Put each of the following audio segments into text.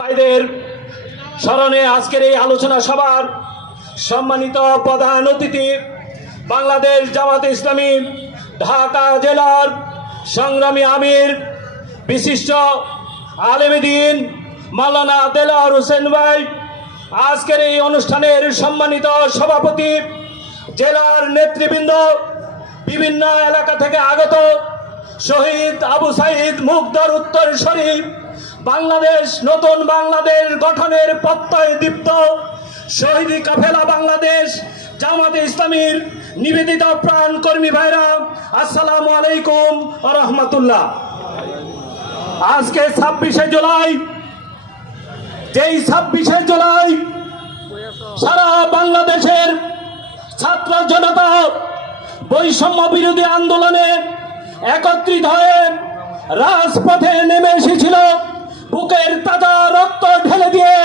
ভাইদের স্মরণে আজকের এই আলোচনা সভার সম্মানিত প্রধান অতিথি বাংলাদেশ জামাতে ইসলামী ঢাকা জেলার সংগ্রামী আমির বিশিষ্ট আলেমে দ্বীন মাওলানা দেলোয়ার হোসেন ভাই, আজকের এই অনুষ্ঠানের সম্মানিত সভাপতি, জেলার নেতৃবৃন্দ, বিভিন্ন এলাকা থেকে আগত শহীদ আবু সাইদ মুগ্ধর উত্তর শরীফ, বাংলাদেশ নতুন বাংলাদেশ গঠনের প্রত্যয় দীপ্ত শহীদি কাফেলা বাংলাদেশ জামাতে ইসলামীর নিবেদিত প্রাণ কর্মী ভাইরা, আসসালামু আলাইকুম ওয়া রাহমাতুল্লাহ। আজকে 26শে জুলাই, যেই 26শে জুলাই সারা বাংলাদেশের ছাত্র জনতা বৈষম্য বিরোধী আন্দোলনে একত্রিত হয়ে রাজপথে নেমে এসেছিল, বুকের তাজা রক্ত ঢেলে দিয়ে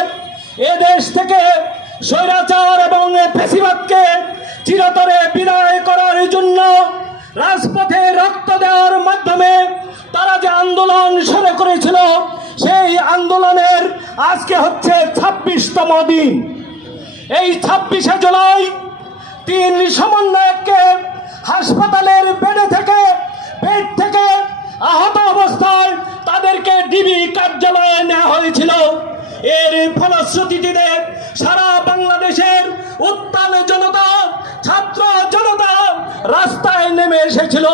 এদেশ থেকে স্বৈরাচার এবং ফ্যাসিবাদকে চিরতরে বিদায় করার জন্য রাজপথে রক্ত দেওয়ার মাধ্যমে তারা যে আন্দোলন শুরু করেছিল, সেই আন্দোলনের আজকে হচ্ছে 26তম দিন। এই 26শে জুলাই 3 সমন্বয়ককে হাসপাতালের বেড থেকে আহত অবস্থায় তাদেরকে ডিবি কার্যালয়ে নেওয়া হয়েছিল। এর ফলশ্রুতিতে সারা বাংলাদেশের উত্তাল জনতা, ছাত্র জনতা রাস্তায় নেমে এসেছিল।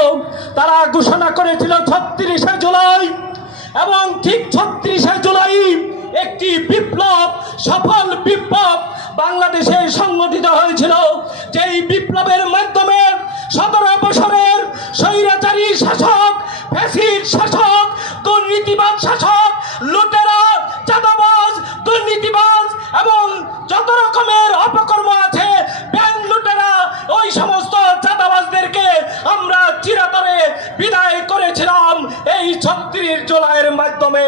তারা ঘোষণা করেছিল 36শে জুলাই, এবং ঠিক 36শে জুলাই একটি বিপ্লব, সফল বিপ্লব বাংলাদেশে সংগঠিত হয়েছিল। যেই বিপ্লবের মাধ্যমে 17 বছরের স্বৈরাচারী শাসক, ফ্যাসিস্ট শাসক, দুর্নীতিবাজ শাসক, লুটেরা, চাঁদাবাজ, দুর্নীতিবাজ এবং যত রকমের অপকর্ম আছে, ব্যাংক লুটেরা, ওই সমস্ত চাঁদাবাজদেরকে আমরা চিরতরে বিদায় করেছিলাম এই 36 জুলাইয়ের মাধ্যমে।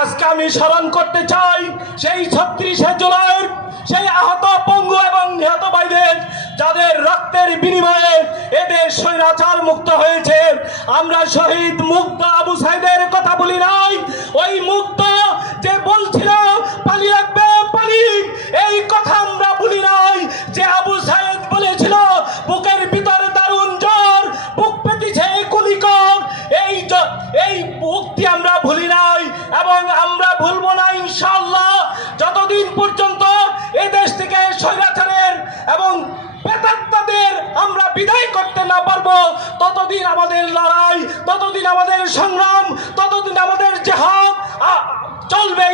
আজকে আমি স্মরণ করতে চাই সেই 36শে জুলাইয়ের সেই আহত, পঙ্গু এবং নিহত ভাইদের, যাদের রক্তের বিনিময়ে এদের স্বৈরাচার মুক্ত হয়েছে। আমরা শহীদ মুগ্ধ আবু সাইদের কথা বলি নাই, ওই মুগ্ধ যে বলছিল পালি রাখবে পালি, এই কথা আমরা বলি নাই। যে আবু সাইদ বলেছিল বুকের ভিতরে দারুণ জ্বর, বুক পেতেছে কলিকর, এই উক্তি আমরা ভুলি নাই এবং আমরা ভুলবো না ইনশাআল্লাহ। যতদিন পর্যন্ত এদেশ থেকে স্বৈরাচারের এবং প্রেতাত্মাদের আমরা বিদায় করতে না পারবো, ততদিন আমাদের লড়াই, ততদিন আমাদের সংগ্রাম, ততদিন আমাদের জিহাদ চলবে।